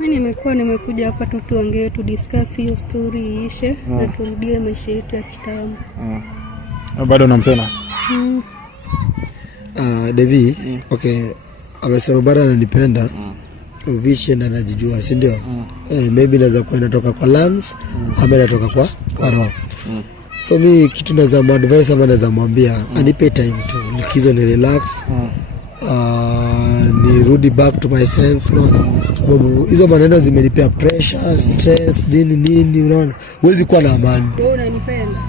Mimi nimekuja hapa tu tuongee, tu discuss hiyo story ishe na turudie maisha yetu ya kitambo. Bado unampenda? Devi, okay. Amesema bado ananipenda. Vision anajijua, si ndio? Maybe naweza kuwa inatoka kwa lungs ama inatoka kwa roho. So mimi kitu naweza advise ama naweza mwambia anipe time tu, likizo ni relax. Ni rudi back to my sense, unaona? Sababu hizo maneno zimenipea pressure, stress, nini, unaona? Huwezi kuwa na amani. Wewe unanipenda?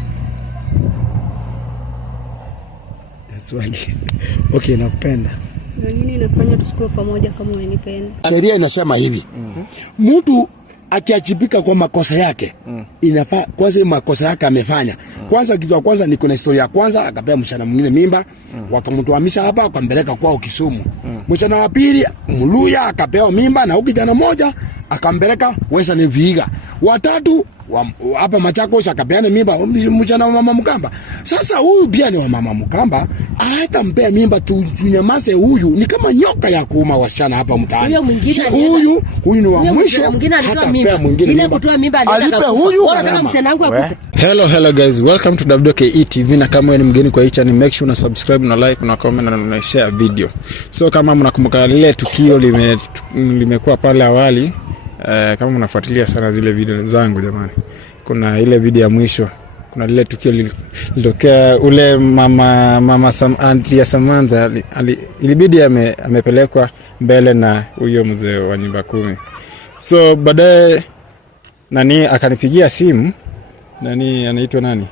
Swali. Okay, nakupenda. Na nini inafanya tusikue pamoja kama unanipenda? Sheria inasema hivi. Mtu akiachibika kwa makosa yake, inafaa kwanza makosa yake amefanya. Kwanza kitu cha kwanza niko na historia ya kwanza, akapea mchana mwingine mimba, wakamtoamisha hapa akampeleka kwao Kisumu. Mchana wa pili Mluya akapewa mimba na ukijana moja akampeleka Western Vihiga. Watatu hapa Machakos akapeana mimba mchana wa mama Mkamba. Sasa huyu pia ni wa mama Mkamba, hata mpea mimba tunyamase. Huyu ni kama nyoka ya kuuma wasichana hapa mtaani. Huyu ni wa mwisho, hata mpea mwingine ile kutoa mimba alipe huyu kama msenangu akufe. Hello guys, welcome to WKE TV. Na kama wewe ni mgeni kwa hii channel, make sure una subscribe na like na comment na share video. So kama mnakumbuka lile tukio limekuwa pale awali, kama mnafuatilia sana zile video zangu jamani, kuna ile video ya mwisho, kuna lile tukio lilitokea, ule mama Auntie ya Samantha ilibidi amepelekwa mbele na huyo mzee wa nyumba 10. So baadaye nani akanipigia simu, nani anaitwa nani?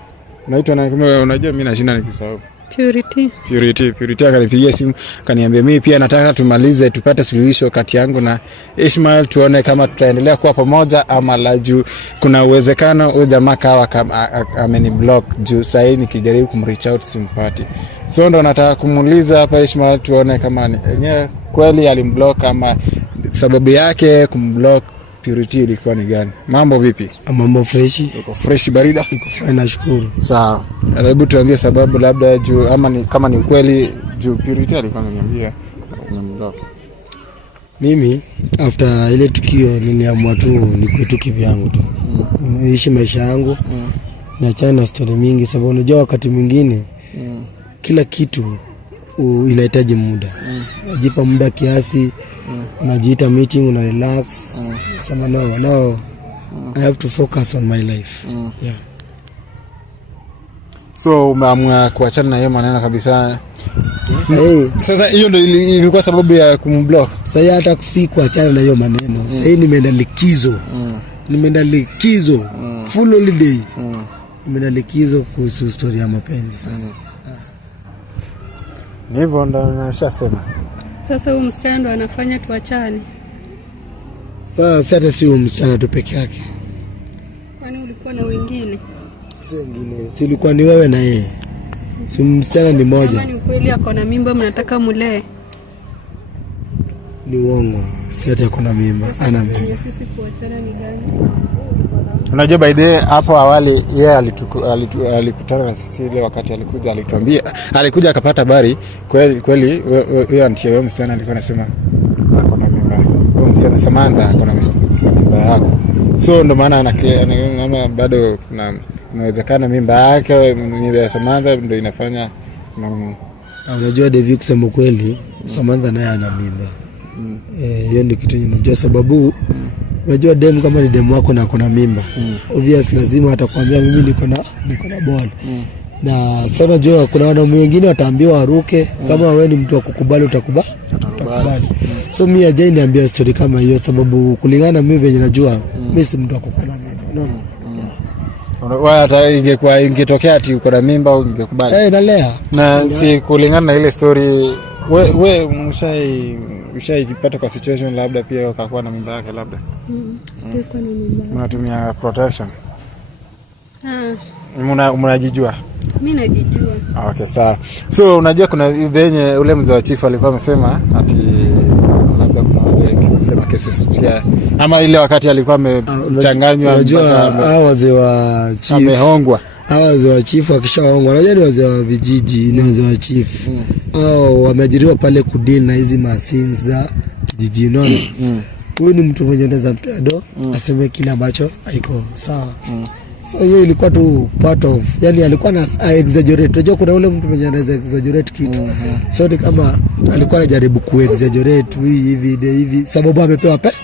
Unaitwa nani? Unajua mimi nashinda nikusahau. Purity akanipigia simu akaniambia mimi pia nataka tumalize, tupate suluhisho kati yangu na Ishmael, tuone kama tutaendelea kuwa pamoja ama la, juu kuna uwezekano huyo jamaa kawa ameniblock juu sasa hivi nikijaribu kumreach out simpati. So ndo nataka kumuuliza hapa Ishmael, tuone kama yenyewe kweli alimblock ama sababu yake kumblock Purity ilikuwa ni gani. Mambo vipi? Mambo fresh. Uko fresh barida? Niko fine, nashukuru. Sawa. Hebu tuambie sababu labda juu ama ni kama ni kweli juu Purity alikuwa ananiambia unamlock. Mimi after ile tukio niliamua tu nikuwe tu kivyangu tu. Niishi maisha yangu. Niachane na story mingi, sababu unajua wakati mwingine kila kitu inahitaji muda. Unajipa muda kiasi, unajiita meeting, una relax. Sema no, I have to focus on my life. Yeah. So umeamua kuachana na hiyo maneno kabisa. Sasa hiyo ndio ilikuwa sababu ya kumblock. Sasa hata si kuachana na hiyo maneno. Sasa nimeenda likizo. Full holiday. Nimeenda likizo kuhusu story ya mapenzi sasa. Ndivyo ndo nashasema. Sasa huyu msichana ndo anafanya tuachane. Sasa hata si huyu msichana tu peke yake. Kwani ulikuwa na wengine? Si wengine. Si ulikuwa ni wewe na yeye. Si msichana ni moja. Kama ni ukweli ako na mimba mnataka mulee. Ni uongo. Si hata kuna mimba. Ana mimba. Sisi kuachana ni gani? Unajua by the way hapo awali yeye alikutana na sisi ile wakati alikuja, alituambia alikuja akapata habari kweli huyo auntie wao msichana alikuwa anasema kuna mimba. Huyo msichana Samantha kuna mimba yako. So ndo maana anaona bado kuna inawezekana mimba yake, mimba ya Samantha ndio inafanya unajua Devi, kusema kweli Samantha naye ana mimba. Hiyo ndio kitu ninajua, sababu unajua demu kama ni demu wako na kuna mimba, obvious lazima atakwambia mimi niko na ball. Na sasa unajua kuna wanaume wengine wataambiwa waruke, kama wewe ni mtu wa kukubali utakubali. So mimi aje niambia story kama hiyo, sababu kulingana na mimi venye najua mimi si mtu wa kukubali. Wewe hata ingetokea ati uko na mimba ungekubali. Nalea. Na si kulingana na ile story wewe ushaipata kwa situation labda pia ukakuwa na mimba yake labda. Sikuwa na mimba. Unatumia protection? Mnajijua? Mimi najijua. Okay, sawa. So unajua kuna venye ule mzee wa chifu alikuwa amesema ati labda kuna zile cases pia ama ile wakati alikuwa amechanganywa. Unajua hao wazee wa chifu amehongwa. Hao wazee wa chifu akishaongwa, unajua ni wazee wa vijiji, ni wazee wa chifu. Hao wameajiriwa pale kudeal na hizi machines za kijiji, unaona? huyu ni mtu mwenye unaweza mpea do aseme kile ambacho haiko sawa. So hiyo ilikuwa tu part of, yani alikuwa na exaggerate. Unajua kuna ule mtu mwenye anaweza exaggerate kitu. So ni kama alikuwa anajaribu ku-exaggerate hivi sababu amepewa pesa.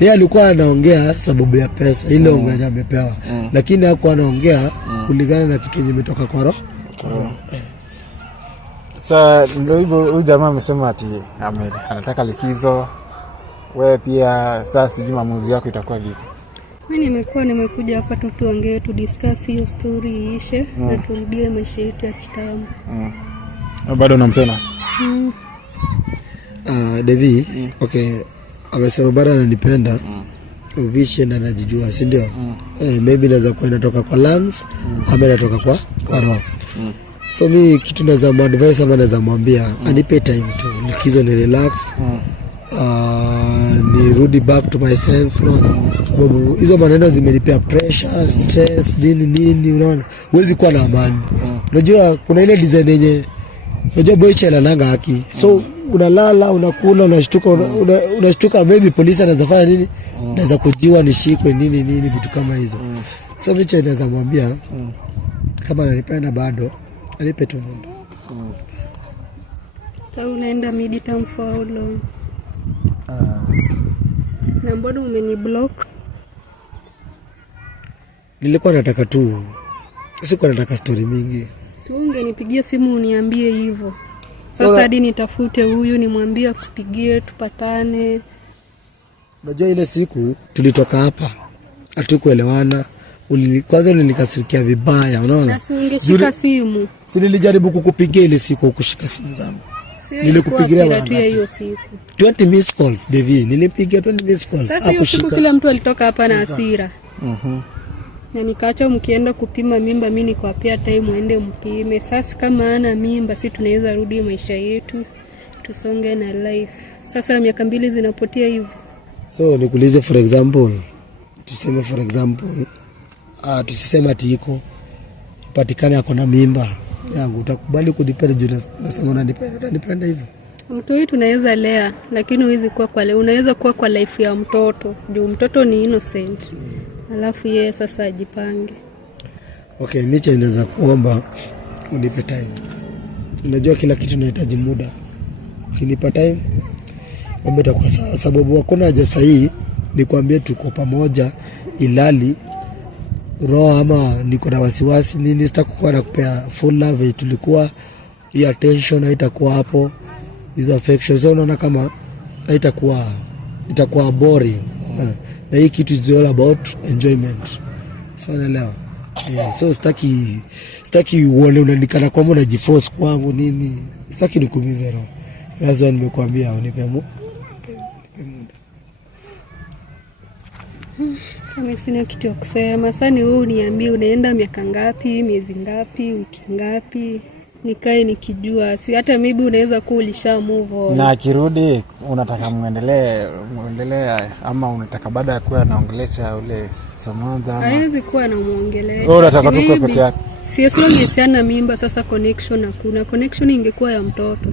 Yeye alikuwa anaongea sababu ya pesa ile ongea amepewa. Lakini hakuwa anaongea kulingana na kitu yenye imetoka kwa roho. Sasa ndio hivyo, huyu jamaa amesema ati anataka likizo. Wewe pia sasa sijui maamuzi yako itakuwa vipi? Mimi nimekuja hapa tu tuongee, tu discuss hiyo story iishe na turudie maisha yetu ya kitambo. Bado unampenda? Devi, okay, amesema bado ananipenda. Vision anajijua, si ndio? Maybe naweza kuwa inatoka kwa lungs ama inatoka kwa roho. So mimi kitu naweza advise ama naweza mwambia anipe time tu, likizo ni relax. Ni rudi back to my sense, unaona, sababu hizo maneno zimenipea pressure, stress, nini, unaona, huwezi kuwa na amani. Unajua kuna ile design yenye, unajua boy chela nanga haki, so unalala, unakula, unashtuka maybe polisi anaweza fanya nini, naweza kujiwa nishikwe nini vitu kama hizo. So mimi naweza mwambia kama ananipenda bado anipe tu muda. Sasa unaenda midterm for how long? Na mbona umeniblock? Nilikuwa nataka tu, sikuwa nataka story mingi. Si ungenipigia simu uniambie hivyo. Sasa hadi nitafute huyu nimwambie kupigie tupatane. Unajua ile siku tulitoka hapa hatukuelewana. Kwanza nilikasirikia vibaya, unaona? Na si ungeshika simu. Si nilijaribu kukupigia ile siku ukushika simu zangu. Nilikupigia mara tu hiyo siku. 20 missed calls, Devi. Nilipigia 20 missed calls. Sasa hiyo siku kila mtu alitoka hapa na hasira. Na nikaacha mkienda kupima mimba, mimi nikuapia time muende mpime. Sasa kama ana mimba, si tunaweza rudi maisha yetu, tusonge na life. Sasa miaka 2 zinapotea hivyo. So nikuulize, for example, tuseme tusiseme ati iko patikana yako na mimba yangu, utakubali kunipenda juu nasema unanipenda hivyo? Mtu wetu tunaweza lea, lakini huwezi kuwa kwa leo. Unaweza kuwa kwa life ya mtoto, juu mtoto ni innocent. Alafu yeye sasa ajipange. Okay, mimi naweza kuomba unipe time. Unajua kila kitu inahitaji muda. Ukinipa time, mambo yatakuwa sawa, sababu hakuna haja sahihi nikwambie tuko pamoja ilali roho ama niko na wasiwasi nini. Sitakuwa nakupea full love, tulikuwa hii attention haitakuwa hapo, hizo affection. So unaona kama itakuwa boring. Na hii kitu is all about enjoyment. So unaelewa? So sitaki uone unanikana kwamba unajiforce kwangu nini. Sitaki nikuumize roho. Lazima nimekuambia unipe muda. Sasa sina kitu ya kusema. Sasa ni wewe uniambie unaenda miaka ngapi, miezi ngapi, wiki ngapi? Nikae nikijua. Si hata maybe unaweza kuwa ulisha move on. Na akirudi unataka muendelee ama unataka baada ya kuwa anaongelesha ule Samantha ama haiwezi kuwa anamuongelea. Wewe unataka tu kwa peke yako. Si siona mimba sasa connection hakuna. Connection ingekuwa ya mtoto.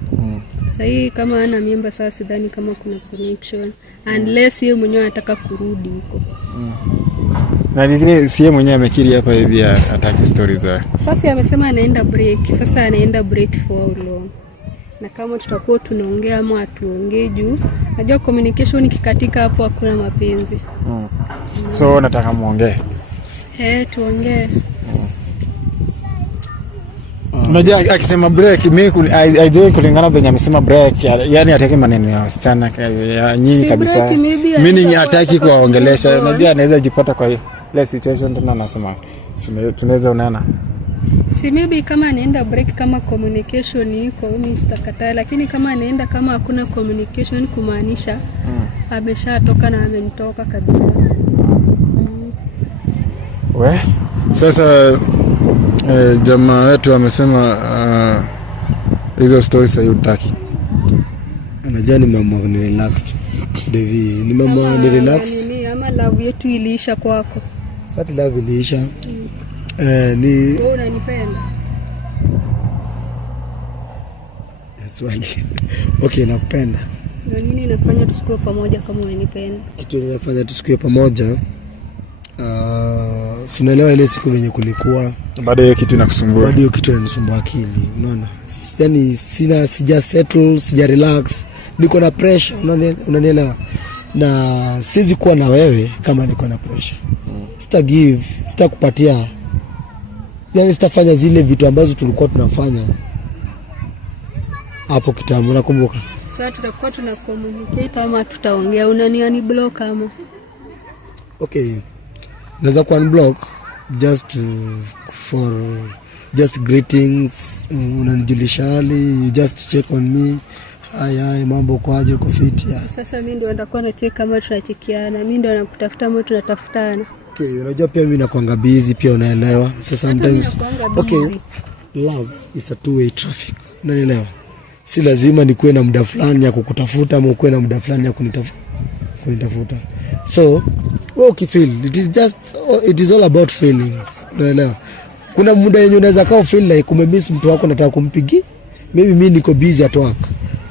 Sasa hii kama ana mimba sasa sidhani kama kuna connection unless yeye mwenyewe anataka kurudi huko. Na vile si yeye mwenyewe amekiri hapa hivi ataki stories za. Sasa amesema anaenda break. Sasa anaenda break for how long? Na kama tutakuwa tunaongea ama atuongee juu najua communication ikikatika hapo hakuna mapenzi. So nataka muongee. Tuongee. Unajua akisema break mimi I don't kulingana venye amesema break, yani ataki maneno ya wasichana ya nyinyi kabisa. Mimi ni hataki kuwaongelesha. Unajua anaweza jipata kwa ile situation tena nasema tunaweza unaona. Si maybe kama anaenda break kama communication iko mimi sitakataa, lakini kama anaenda kama hakuna communication kumaanisha ameshatoka na amenitoka kabisa. Sasa jamaa wetu amesema hizo stories sasa hutaki. Unajua ni mama ni relaxed. Devi ni mama ni relaxed. Nini ama love yetu iliisha kwako? Sasa love iliisha. Ni wewe unanipenda? Swali. Okay, nakupenda. Na nini inafanya tusikue pamoja kama unanipenda? Kitu inafanya tusikue pamoja, sinaelewa ile siku venye kulikuwa. Bado hiyo kitu inakusumbua? Bado hiyo kitu inanisumbua akili, unaona? Yaani sija settle, sija relax. Niko na pressure, unanielewa? Na siwezi kuwa na wewe kama niko na pressure. Sitakupatia. Yaani sitafanya zile vitu ambazo tulikuwa tunafanya hapo kitambo, nakumbuka. Sasa tutakuwa tuna communicate ama tutaongea, unani block kama? Okay. Naweza ku unblock just greetings, unanijulisha hali, you just check on me. Hai mambo kwaje, uko fit? Sasa mimi ndio nitakuwa na check kama tunachekiana, mimi ndio nakutafuta ama tunatafutana. Okay, unajua pia mimi nakuanga busy pia, unaelewa? So sometimes okay, love is a two-way traffic. Unaelewa? Si lazima nikuwe na muda fulani ya kukutafuta ama ukuwe na muda fulani ya kunitafuta. So, wewe ukifeel, it is all about feelings. Unaelewa? Kuna muda yenye unaweza kaa feel like umemiss mtu wako, nataka kumpigia. Maybe mimi niko busy at work,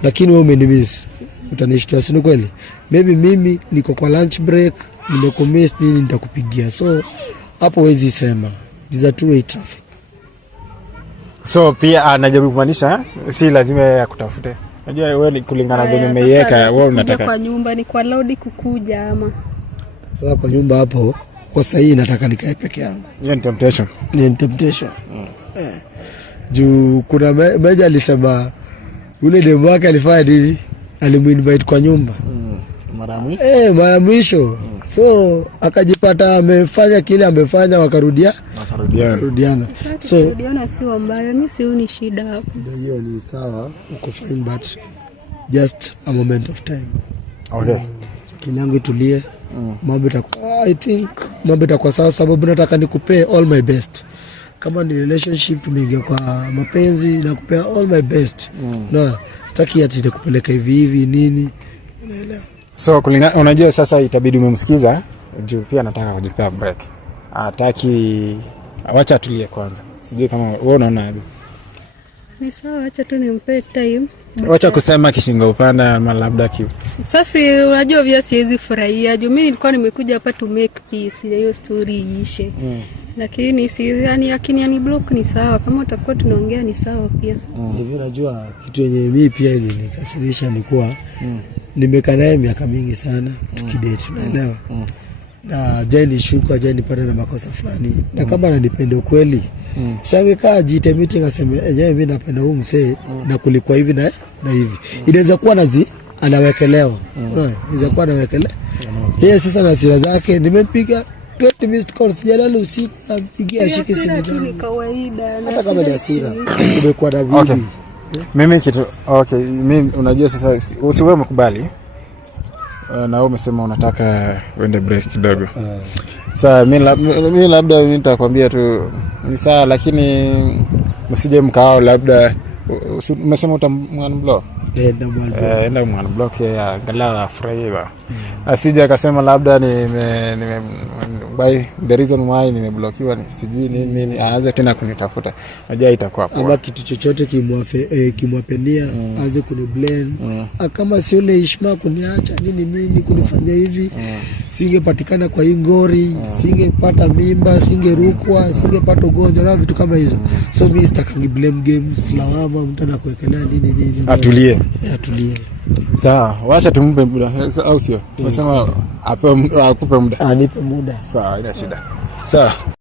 lakini wewe umenimiss. Utanishtua, si kweli? Maybe mimi niko kwa lunch break, nimekumiss nini, nitakupigia. So, hapo wezi sema. It is a two-way traffic. So pia anajaribu kumaanisha si lazima yeye akutafute. Unajua wewe ni kulingana na venye umeiweka, wewe unataka kwa nyumba ni kwa loud kukuja ama. Sasa kwa nyumba hapo kwa sahihi nataka nikae peke yangu. Ni temptation. Ni temptation. Juu kuna meja alisema ule demu wake alifanya nini? Alimuinvite kwa nyumba. Mara mwisho? Mara mwisho. So akajipata amefanya kile amefanya, wakarudiana. So kurudiana sio mbaya, mimi sioni shida hapo. Ndio hiyo ni sawa, uko fine, but just a moment of time. Okay. Kinyangu itulie. I think mambo itakuwa sawa, sababu nataka nikupe all my best. Kama ni relationship tumeingia kwa mapenzi, nakupea all my best. No, sitaki ati nikupeleka hivi nini. Unaelewa? So unajua sasa itabidi umemsikiza juu pia nataka kujipea break. Hataki acha atulie kwanza. Sijui kama wewe unaonaje. Ni sawa, acha tu nimpe time. Acha kusema kishingo upanda ama labda kiu. Sasa unajua vya siwezi furahia. Juu mimi nilikuwa nimekuja hapa to make peace, hiyo story iishe. Lakini si yani akini block ni sawa, kama utakuwa tunaongea ni sawa pia. Hivi unajua kitu yenye mimi pia ilinikasirisha ni kuwa nimekaa naye miaka mingi sana tukidate, unaelewa? Na jeni shuka jeni pata na makosa fulani. Na kama ananipenda kweli, sangekaa jite meeting aseme yenyewe mimi napenda huyu msee na kulikuwa hivi na hivi. Inaweza kuwa anawekelewa. Inaweza kuwa anawekelewa. Yeye sasa na hasira zake nimempiga 20 missed calls jalala usiku, nampigia ashike simu zangu. Ni kawaida. Hata kama ni hasira, umekuwa na bibi. Okay. Mimi kitu mimi unajua sasa usiwe mkubali. Na wewe umesema unataka uende break kidogo. Sasa mimi labda nitakwambia tu ni sawa, lakini msije mkao labda umesema utamwanblock. Enda mwanblock ya angalau afurahia. Asije akasema labda by the reason why nimeblokiwa ni sijui nini, aanze tena kunitafuta. Najua itakuwa poa. Ama kitu chochote kimwapenia aanze kuniblame. Kama sio ile heshima kuniacha nini kunifanya hivi, singepatikana kwa hii ngori, singepata mimba, singerukwa, singepata ugonjwa na vitu kama hizo. So mimi sitakangi blame games, lawama, mtu anakuwekelea nini. Atulie. Sawa, wacha tumpe muda au sio? Tunasema akupe muda. Anipe muda. Sawa, ina shida. Sawa.